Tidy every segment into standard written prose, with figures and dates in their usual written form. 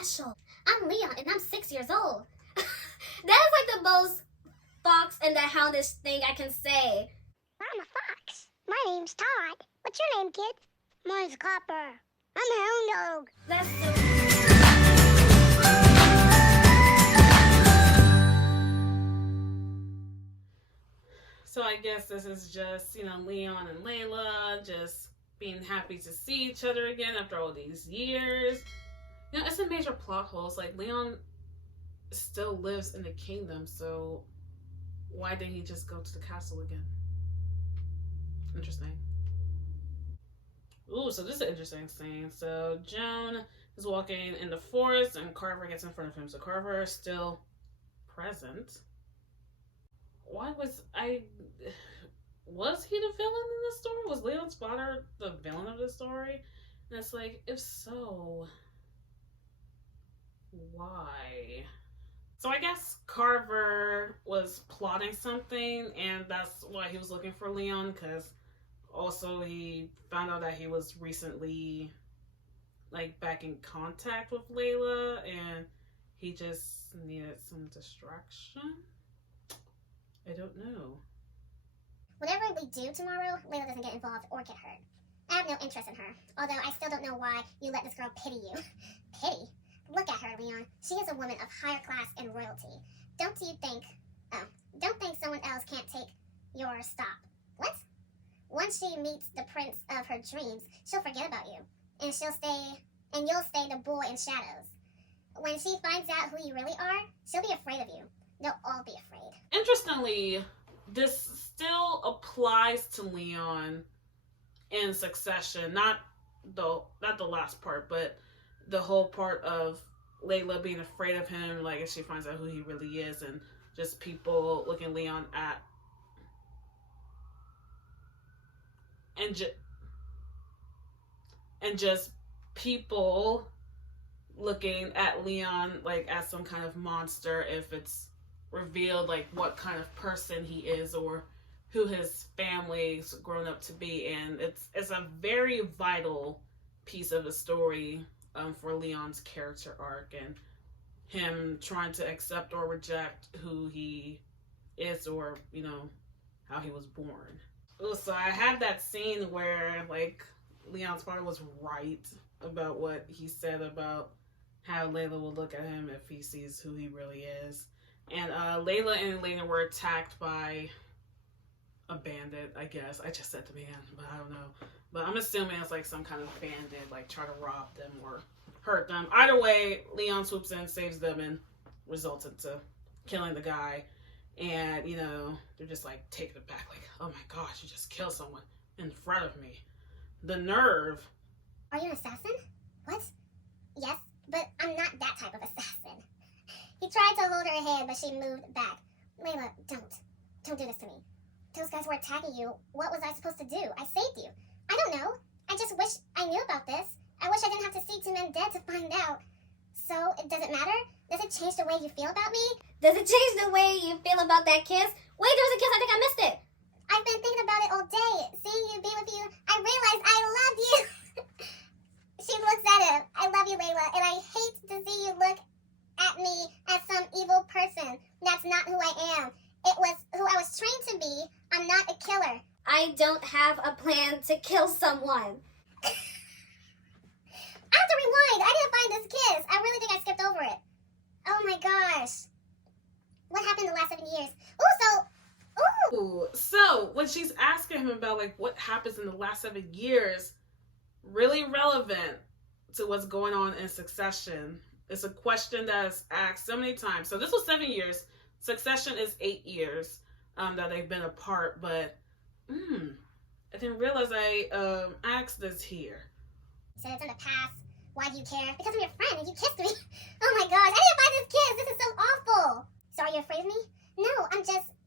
special. I'm Leon and I'm 6 years old. That is like the most fox and the houndish thing I can say. I'm a fox. My name's Todd. What's your name, kid? Mine's Copper. I'm a hound dog. That's so... So I guess this is just, Leon and Layla just being happy to see each other again after all these years. It's a major plot hole. It's like Leon still lives in the kingdom, so why didn't he just go to the castle again? Interesting. Ooh, so this is an interesting scene. So Joan is walking in the forest and Carver gets in front of him. So Carver is still present. Why was he the villain in this story? Was Leon's father the villain of the story? And it's like, if so, why? So I guess Carver was plotting something, and that's why he was looking for Leon, because also he found out that he was recently back in contact with Layla, and he just needed some distraction. I don't know. Whatever we do tomorrow, Layla doesn't get involved or get hurt. I have no interest in her, although I still don't know why you let this girl pity you. Pity? Look at her, Leon. She is a woman of higher class and royalty. Don't think someone else can't take your stop. What? Once she meets the prince of her dreams, she'll forget about you. And you'll stay the boy in shadows. When she finds out who you really are, she'll be afraid of you. They'll all be afraid. Interestingly, this still applies to Leon in Succession. Not the last part, but the whole part of Layla being afraid of him, if she finds out who he really is, and just people looking Leon at and just people looking at Leon as some kind of monster if it's revealed what kind of person he is or who his family's grown up to be. And it's a very vital piece of the story for Leon's character arc and him trying to accept or reject who he is or how he was born. Ooh, so I had that scene where Leon's father was right about what he said about how Layla will look at him if he sees who he really is. And Layla and Elena were attacked by a bandit, I guess. I just said the band, but I don't know. But I'm assuming it's some kind of bandit, try to rob them or hurt them. Either way, Leon swoops in, saves them, and results into killing the guy. And, they're just taken aback, oh my gosh, you just killed someone in front of me. The nerve. Are you an assassin? What? Yes, but I'm not that type of assassin. He tried to hold her hand, but she moved back. Layla, don't do this to me. Those guys were attacking you. What was I supposed to do? I saved you. I don't know. I just wish I knew about this. I wish I didn't have to see 2 men dead to find out. So, does it matter? Does it change the way you feel about me? Does it change the way you feel about that kiss? Wait, there was a kiss. I think I missed it. I've been thinking about it all day. Seeing you, be with you, I realized I love you. She looks at him. I love you, Layla, and I hate to see you look at me as some evil person. That's not who I am. It was who I was trained to be. I'm not a killer. I don't have a plan to kill someone. I have to rewind. I didn't find this kiss. I really think I skipped over it. Oh my gosh. What happened in the last 7 years? Ooh, So when she's asking him about what happens in the last 7 years, really relevant to what's going on in Succession. It's a question that's asked so many times. So this was 7 years. Succession is 8 years that they've been apart, but I didn't realize I asked this here. You said it's in the past. Why do you care? Because I'm your friend and you kissed me. Oh my gosh, I didn't find this kiss. This is so awful. So are you afraid of me? No,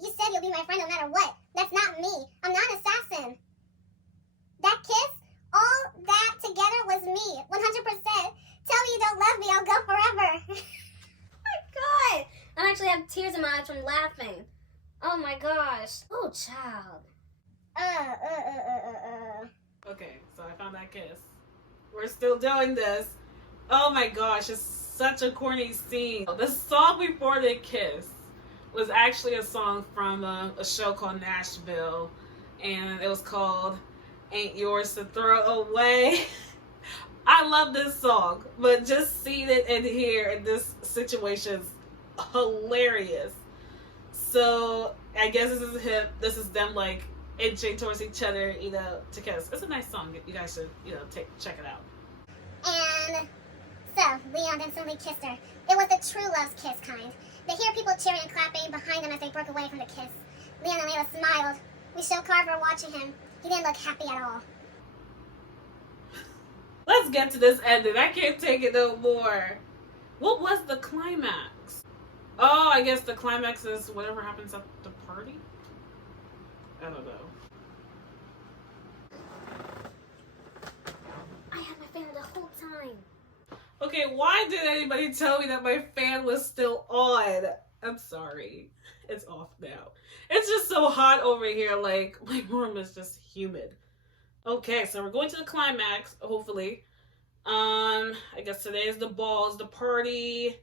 you said you'll be my friend no matter what. That's not me. I'm not an assassin. That kiss, all that together was me. 100%. Tell me you don't love me, I'll go forever. Oh my god! I actually have tears in my eyes from laughing. Oh my gosh. Oh, child. Okay, so I found that kiss. We're still doing this. Oh my gosh, it's such a corny scene. The song before they kiss was actually a song from a show called Nashville, and it was called Ain't Yours to Throw Away. I love this song, but just seeing it in here in this situation is hilarious. So I guess this is them like inching towards each other, to kiss. It's a nice song. You guys should, check it out. And so, Leon then suddenly kissed her. It was the true love's kiss kind. They hear people cheering and clapping behind them as they broke away from the kiss. Leon and Layla smiled. We show Carver watching him. He didn't look happy at all. Let's get to this ending. I can't take it no more. What was the climax? Oh, I guess the climax is whatever happens at the party? I don't know. I had my fan the whole time. Okay, why did anybody tell me that my fan was still on? I'm sorry. It's off now. It's just so hot over here, like, my room is just humid. Okay, so we're going to the climax, hopefully. I guess today is the balls, the party.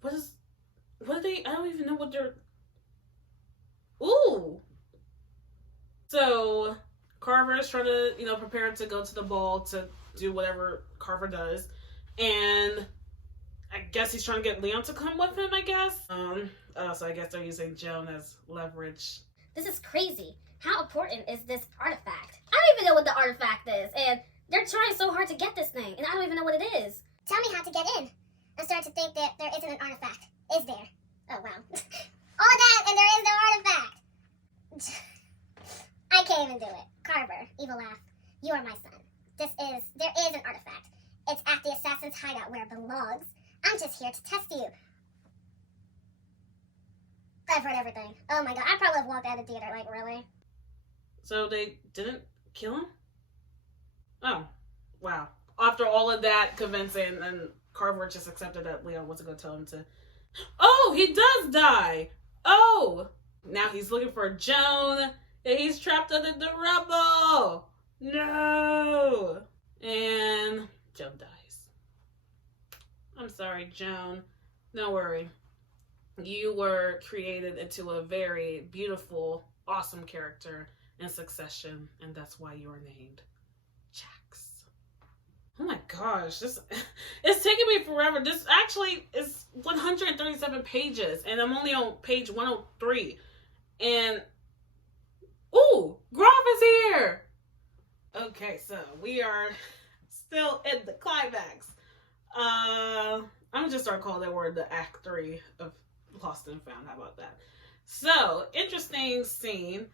What are they, I don't even know what they're, ooh. So, Carver is trying to, prepare to go to the ball to do whatever Carver does. And I guess he's trying to get Leon to come with him, I guess. So I guess they're using Joan as leverage. This is crazy. How important is this artifact? I don't even know what the artifact is, and they're trying so hard to get this thing, and I don't even know what it is. Tell me how to get in. I'm starting to think that there isn't an artifact. Is there? Oh, wow. All that, and there is no artifact. I can't even do it. Carver, evil laugh. You are my son. There is an artifact. It's at the assassin's hideout where it belongs. I'm just here to test you. I've heard everything. Oh my god, I probably have walked out of the theater, like, really? So they didn't kill him? Oh, wow. After all of that convincing, and Carver just accepted that Leon wasn't going to tell him to... Oh, he does die! Oh! Now he's looking for Joan, and he's trapped under the rubble! No! And Joan dies. I'm sorry, Joan. Don't worry. You were created into a very beautiful, awesome character in Succession, and that's why you are named Jax. Oh my gosh, it's taking me forever. This actually is 137 pages, and I'm only on page 103. And, ooh, Groff is here! Okay, so we are still in the climax. I'm gonna just start calling that word the Act 3 of Lost and Found. How about that? So, interesting scene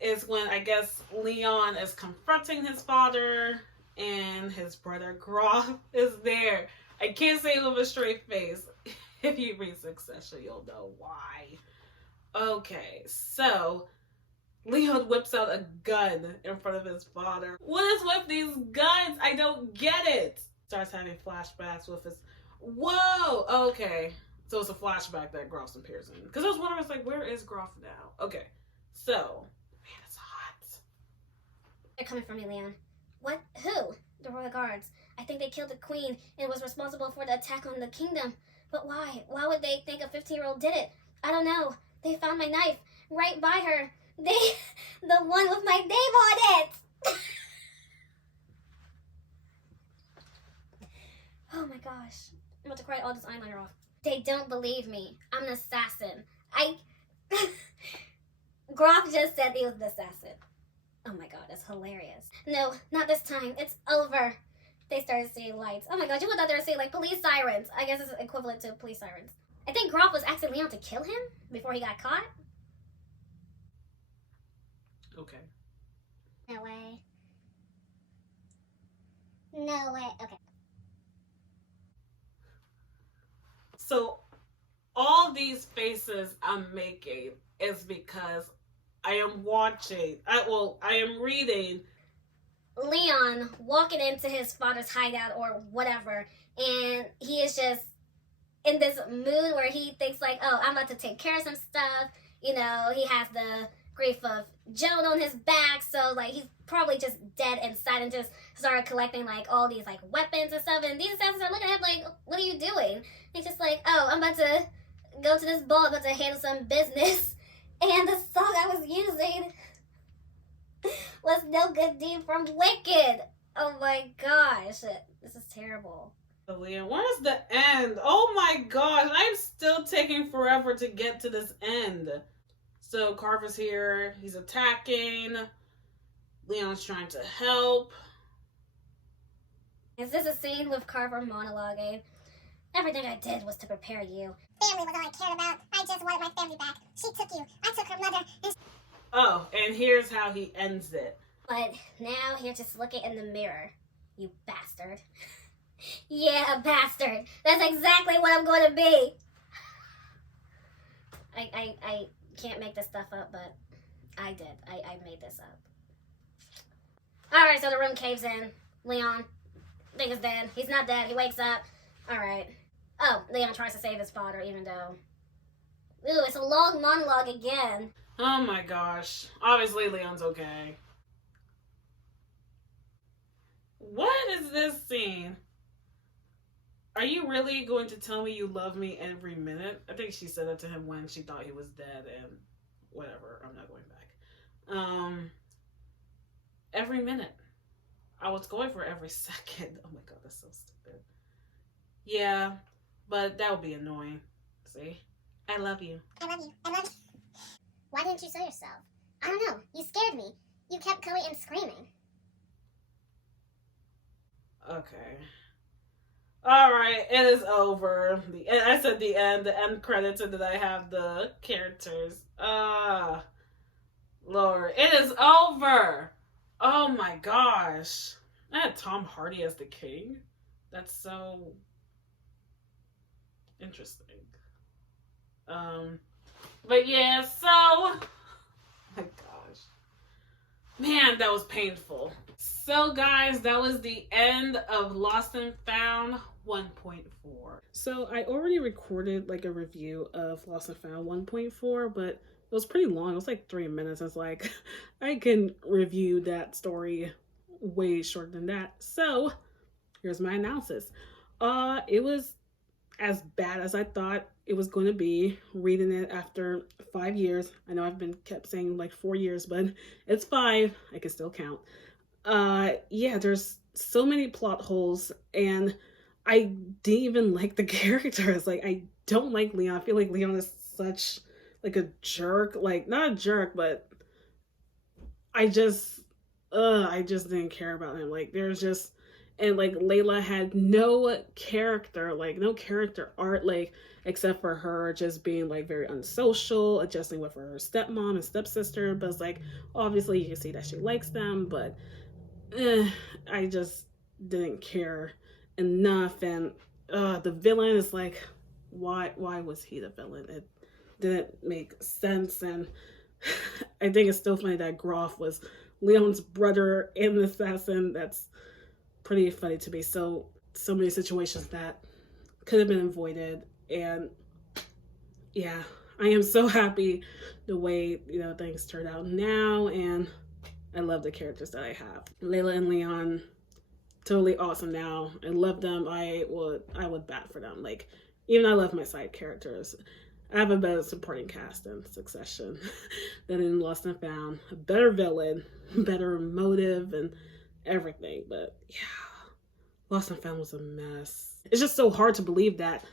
is when I guess Leon is confronting his father and his brother Groff is there. I can't say it with a straight face. If you read Succession, you'll know why. Okay, so Leon whips out a gun in front of his father. What is with these guns? I don't get it. Starts having flashbacks with his... Whoa! Okay. So it's a flashback that Groff appears in. Because I was wondering, where is Groff now? Okay. So, man, it's hot. They're coming for me, Leon. What? Who? The Royal Guards. I think they killed the Queen and was responsible for the attack on the kingdom. But why? Why would they think a 15-year-old did it? I don't know. They found my knife right by her. The one with my name on it! Oh my gosh. I'm about to cry all this eyeliner off. They don't believe me. I'm an assassin. Groff just said he was an assassin. Oh my god, that's hilarious. No, not this time. It's over. They started seeing lights. Oh my god, you would thought they were seeing police sirens. I guess it's equivalent to police sirens. I think Groff was asking Leon to kill him before he got caught. Okay. No way. No way. Okay. So, all these faces I'm making is because I am watching, I am reading Leon walking into his father's hideout or whatever, and he is just in this mood where he thinks oh, I'm about to take care of some stuff. He has the grief of Joan on his back, so like he's probably just dead inside and just started collecting like all these like weapons and stuff. And these assassins are looking at him like, "What are you doing?" And he's just like, "Oh, I'm about to go to this ball, I'm about to handle some business." And the song I was using was "No Good Deed" from Wicked. Oh my gosh, this is terrible. Leon, where's the end? Oh my gosh, I'm still taking forever to get to this end. So Carver's here, he's attacking. Leon's trying to help. Is this a scene with Carver monologuing? "Everything I did was to prepare you." Family was all I cared about. I just wanted my family back. She took you. I took her mother. And Oh, and here's how he ends it. But now you're just looking in the mirror, you bastard. Yeah, a bastard. That's exactly what I'm going to be. I can't make this stuff up, but I did. I made this up. Alright, so the room caves in. Leon, I think he's dead. He's not dead. He wakes up. Alright. Oh, Leon tries to save his father, even though... Ooh, it's a long monologue again. Oh my gosh. Obviously Leon's okay. What is this scene? Are you really going to tell me you love me every minute? I think she said that to him when she thought he was dead and whatever. I'm not going back. Every minute. I was going for every second. Oh my god, that's so stupid. Yeah, but that would be annoying. See? I love you. I love you. I love you. Why didn't you show yourself? I don't know. You scared me. You kept going and screaming. Okay. Alright, it is over. I said the end credits, and then I have the characters. Lord, it is over! Oh my gosh. I had Tom Hardy as the king. That's so interesting. But yeah, so... Oh my gosh. Man, that was painful. So guys, that was the end of Lost and Found 1.4. So I already recorded like a review of Lost and Found 1.4, but it was pretty long. It was like 3 minutes. It's like I can review that story way shorter than that. So here's my analysis. It was as bad as I thought it was going to be, reading it after 5 years. I know I've been kept saying like 4 years, but it's 5. I can still count. Yeah, there's so many plot holes, and I didn't even like the characters. Like, I don't like Leon. I feel like Leon is such like a jerk. Like, not a jerk, but I just didn't care about him. Like, there's just, and like Layla had no character, like no character art, like except for her just being like very unsocial, adjusting with her stepmom and stepsister. But it's like, obviously you can see that she likes them, but I just didn't care enough. And the villain is like, why was he the villain? It didn't make sense. And I think it's still funny that Groff was Leon's brother and the assassin. That's pretty funny to me. So many situations that could have been avoided. And yeah, I am so happy the way, you know, things turned out now, and I love the characters that I have. Layla and Leon, totally awesome now. I love them. I would bat for them. Like, even I love my side characters. I have a better supporting cast in Succession than in Lost and Found. A better villain, better motive, and everything. But yeah, Lost and Found was a mess. It's just so hard to believe that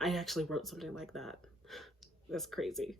I actually wrote something like that. That's crazy.